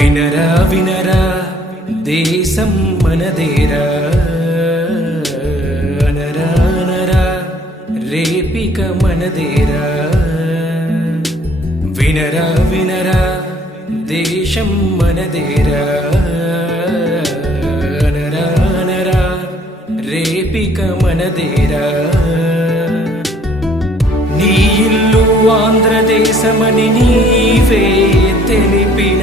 వినరా వినరా దేశం మనదేరా అనరా అనరా రేపిక మనదేరా వినరా వినరా దేశం మనదేరా అనరా అనరా రేపిక మనదేరా నీ ఇల్లు ఆంధ్రదేశమని నీవే తెలిపిన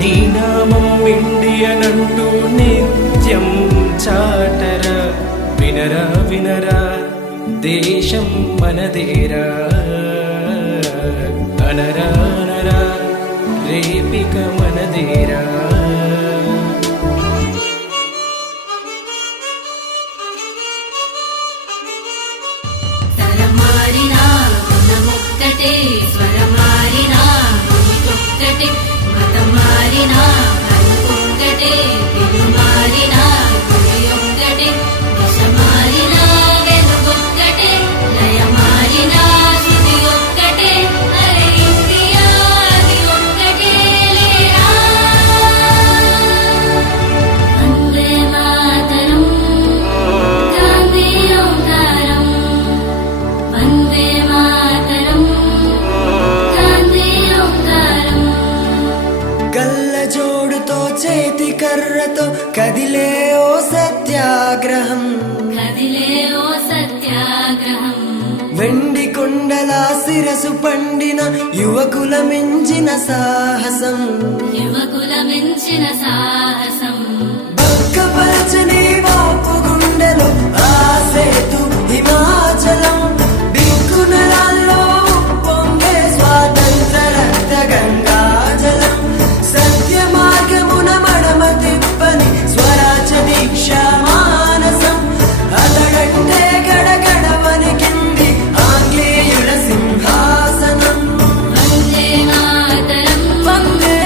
నీ నామం ఇండియన్ అంటూ నిత్యం చాటరా వినరా వినరా దేశం మనదేరా అనరా అనరా రేపిక మనదేరా స్వరమారినా ఒక్కటే మతమారినా ఒక్కటే విలుమారినా ఒక్కటే దిశమారినా వెలుగొక్కటే లయమారినా శృతి ఒక్కటే అరే ఇండియా అది ఒక్కటే లేరా వందే మాతరం గాంధీ ఓంకారం వందే కళ్ళజోడుతో చేతి కర్రతో కదిలే ఓ సత్యాగ్రహం వెండి కొండల శిరసు పండిన యువకుల మించిన సాహసం బక్కపరచని వాపు గుండెలో ఆ సేతు హిమాచలం దిక్కునరాల్లో పొంగే స్వాతంత్ర రక్త గంగాజలం సత్య మార్గమున మడమ తిప్పని స్వరాజ దీక్ష మానసం అతడంటే గడగడవని కింది ఆంగ్లేయుల సింహాసనం వందే వందే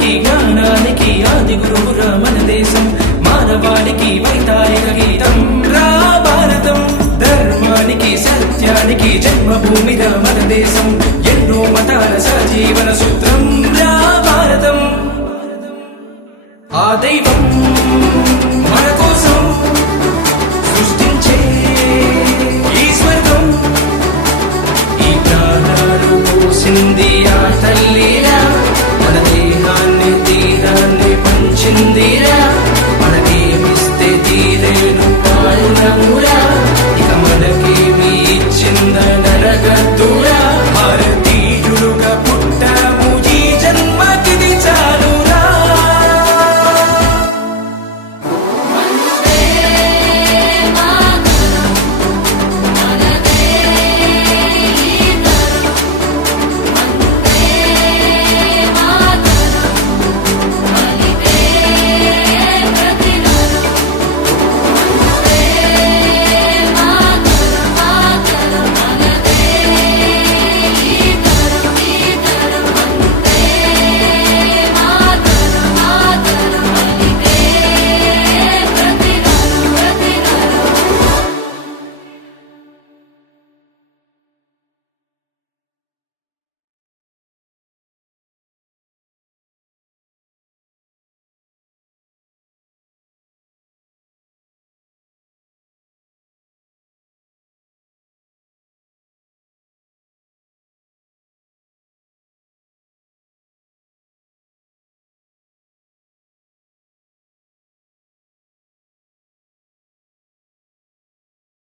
జ్ఞానానికి ఆది గురువురా మన దేశం మానవాళికి వైతాళిక గీతం రా భారతం ధర్మానికి సత్యానికి జన్మభూమిగా మన దేశం ఎన్నో మతాల సజీవన సూత్రం రా భారతం ఆ దైవం మన కోసం సృష్టించే ఈ స్వర్గం ఈ ప్రాణాలు పోసింది